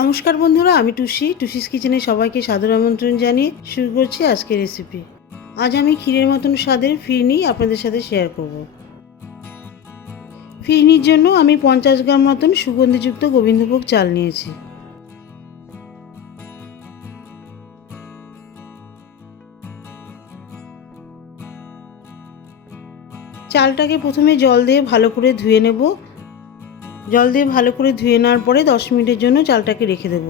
নমস্কার বন্ধুরা, আমি টুসিস কিচেনে সবাইকে সাদর আমন্ত্রণ জানিয়ে শুরু করছি আজকের রেসিপি। আজ আমি ক্ষীরের মতন স্বাদের ফিরনি আপনাদের সাথে শেয়ার করব। ফিরনির জন্য আমি 50 গ্রাম মতন সুগন্ধিযুক্ত গোবিন্দভোগ চাল নিয়েছি। চালটাকে প্রথমে জল দিয়ে ভালো করে ধুয়ে নেব। জল দিয়ে ভালো করে ধুয়ে নেওয়ার পরে 10 মিনিটের জন্য চালটাকে রেখে দেব,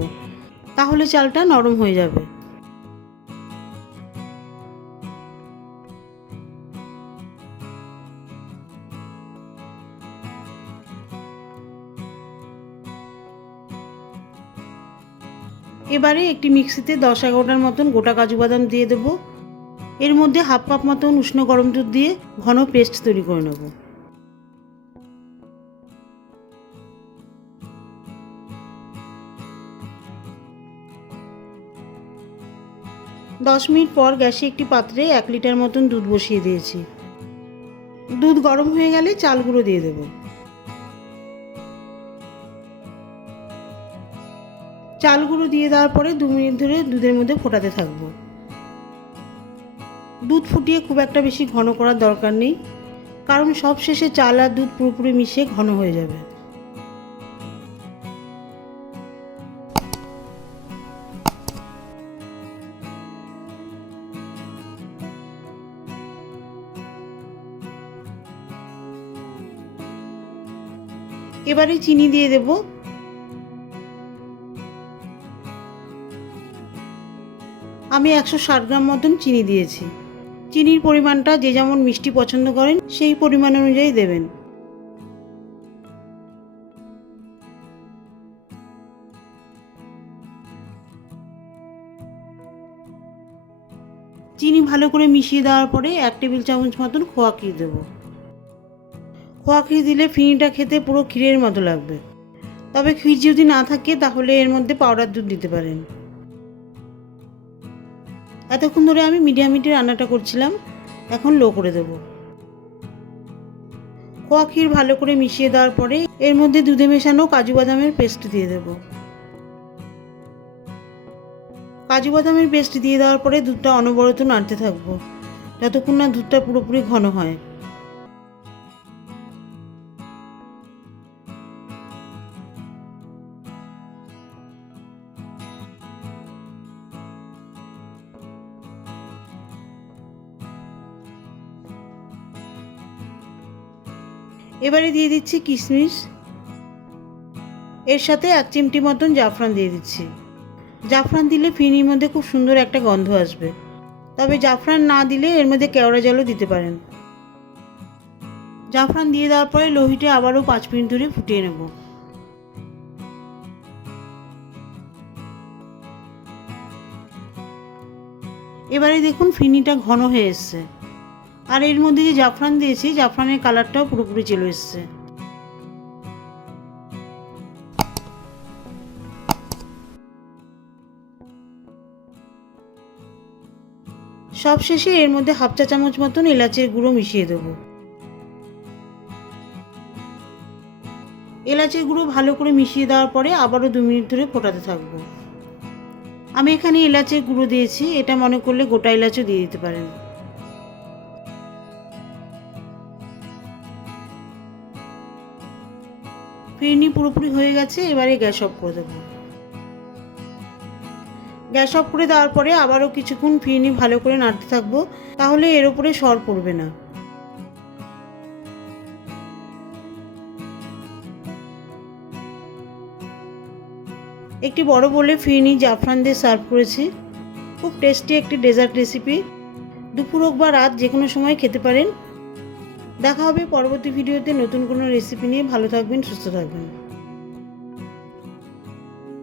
তাহলে চালটা নরম হয়ে যাবে। এবারে একটি মিক্সিতে 10-11টার মতন গোটা কাজু বাদাম দিয়ে দেবো। এর মধ্যে হাফ কাপ মতন উষ্ণ গরম দুধ দিয়ে ঘন পেস্ট তৈরি করে নেব। দশ মিনিট পর গ্যাসে একটি পাত্রে 1 লিটার মতন দুধ বসিয়ে দিয়েছি। দুধ গরম হয়ে গেলে চাল গুঁড়ো দিয়ে দেব। চাল গুঁড়ো দিয়ে দেওয়ার পরে 2 মিনিট ধরে দুধের মধ্যে ফোটাতে থাকবো। দুধ ফুটিয়ে খুব একটা বেশি ঘন করার দরকার নেই, কারণ সব শেষে চাল আর দুধ পুরোপুরি মিশে ঘন হয়ে যাবে। এবারে চিনি দিয়ে দেব। আমি 160 গ্রাম মতন চিনি দিয়েছি। চিনির পরিমাণটা যে যেমন মিষ্টি পছন্দ করেন সেই পরিমাণ অনুযায়ী দেবেন। চিনি ভালো করে মিশিয়ে দেওয়ার পরে 1 টেবিল চামচ মতন খোয়া ক্ষীর দেবো। খোয়া ক্ষীর দিলে ফিরনিটা খেতে পুরো ক্ষীরের মতো লাগবে। তবে ক্ষীর যদি না থাকে তাহলে এর মধ্যে পাউডার দুধ দিতে পারেন। এতক্ষণ ধরে আমি মিডিয়াম হিটে রান্নাটা করছিলাম, এখন লো করে দেব। খোয়া ক্ষীর ভালো করে মিশিয়ে দেওয়ার পরে এর মধ্যে দুধে মেশানো কাজু বাদামের পেস্ট দিয়ে দেব। কাজু বাদামের পেস্ট দিয়ে দেওয়ার পরে দুধটা অনবরত নাড়তে থাকবো যতক্ষণ না দুধটা পুরোপুরি ঘন হয়। এবারে দিয়ে দিচ্ছি কিশমিশ, এর সাথে 1 চিমটি মতন জাফরান দিয়ে দিচ্ছি। জাফরান দিলে ফিরনির মধ্যে খুব সুন্দর একটা গন্ধ আসবে। তবে জাফরান না দিলে এর মধ্যে কেওড়া জলও দিতে পারেন। জাফরান দিয়ে দেওয়ার পরে লো হিটে আবারও 5 মিনিট ধরে ফুটিয়ে নেব। এবারে দেখুন ফিরনিটা ঘন হয়ে এসছে, আর এর মধ্যে যে জাফরান দিয়েছি জাফরানের কালারটাও পুরোপুরি চলে এসছে। সবশেষে এর মধ্যে হাফ চা চামচ মতন এলাচের গুঁড়ো মিশিয়ে দেবো। এলাচের গুঁড়ো ভালো করে মিশিয়ে দেওয়ার পরে আবারও 2 মিনিট ধরে ফোটাতে থাকবো। আমি এখানে এলাচের গুঁড়ো দিয়েছি, এটা মনে করলে গোটা এলাচও দিয়ে দিতে পারেন। ফিরনি পুরোপুরি হয়ে গেছে, এবারে গ্যাস অফ করে দেবো। গ্যাস অফ করে দেওয়ার পরে আবারও কিছুক্ষণ ফিরনি ভালো করে নাড়তে থাকবো, তাহলে এর উপরে সর পড়বে না। একটি বড় বোলে ফিরনি জাফরান দিয়ে সার্ভ করেছি। খুব টেস্টি একটি ডেজার্ট রেসিপি। দুপুর হোক বা রাত যে কোনো সময় খেতে পারেন। দেখা হবে পরবর্তী ভিডিওতে নতুন কোনো রেসিপি নিয়ে। ভালো থাকবেন, সুস্থ থাকবেন।